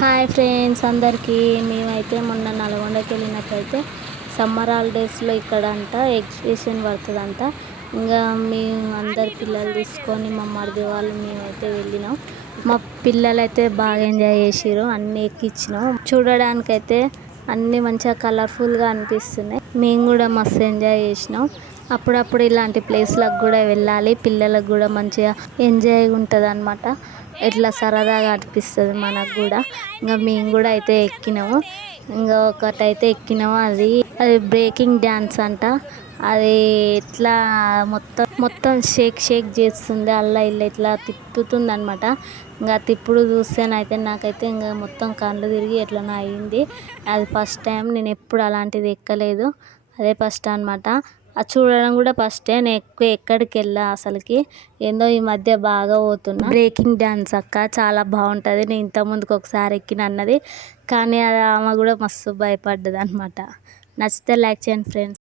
Hi friends అందరికీ. మేమైతే మొన్న నల్గొండకి వెళ్ళినట్టయితే సమ్మర్ హాలిడేస్లో ఇక్కడ అంట ఎగ్జిబిషన్ పడుతుందంట. ఇంకా మేము అందరి పిల్లలు తీసుకొని మా మరిది వాళ్ళు మేమైతే వెళ్ళినాం. మా పిల్లలైతే బాగా ఎంజాయ్ చేసిర్రు, అన్నీ ఎక్కించినాం. చూడడానికైతే అన్నీ మంచిగా కలర్ఫుల్గా అనిపిస్తున్నాయి. మేము కూడా మస్తు ఎంజాయ్ చేసినాం. అప్పుడప్పుడు ఇలాంటి ప్లేస్లకు కూడా వెళ్ళాలి, పిల్లలకు కూడా మంచిగా ఎంజాయ్ ఉంటుంది అన్నమాట. ఇట్లా సరదాగా అనిపిస్తుంది మనకు కూడా. ఇంకా మేము కూడా అయితే ఎక్కినాము. ఇంకా ఒకటైతే ఎక్కినాము, అది బ్రేకింగ్ డ్యాన్స్ అంట. అది ఎట్లా మొత్తం మొత్తం షేక్ షేక్ చేస్తుంది, అలా ఇలా ఇట్లా తిప్పుతుంది అనమాట. ఇంకా తిప్పుడు చూస్తేనైతే నాకైతే ఇంకా మొత్తం కళ్ళు తిరిగి ఎట్లనో అయింది. అది ఫస్ట్ టైం, నేను ఎప్పుడు అలాంటిది ఎక్కలేదు, అదే ఫస్ట్ అనమాట. అది చూడడం కూడా ఫస్టే. నేను ఎక్కువ ఎక్కడికి వెళ్ళా అసలుకి, ఏందో ఈ మధ్య బాగా పోతున్నా. బ్రేకింగ్ డ్యాన్స్ అక్క చాలా బాగుంటుంది, నేను ఇంతకుముందుకు ఒకసారి ఎక్కిన అన్నది. కానీ అది ఆమె కూడా మస్తు భయపడ్డది అనమాట. నచ్చితే లైక్ చేయండి ఫ్రెండ్స్.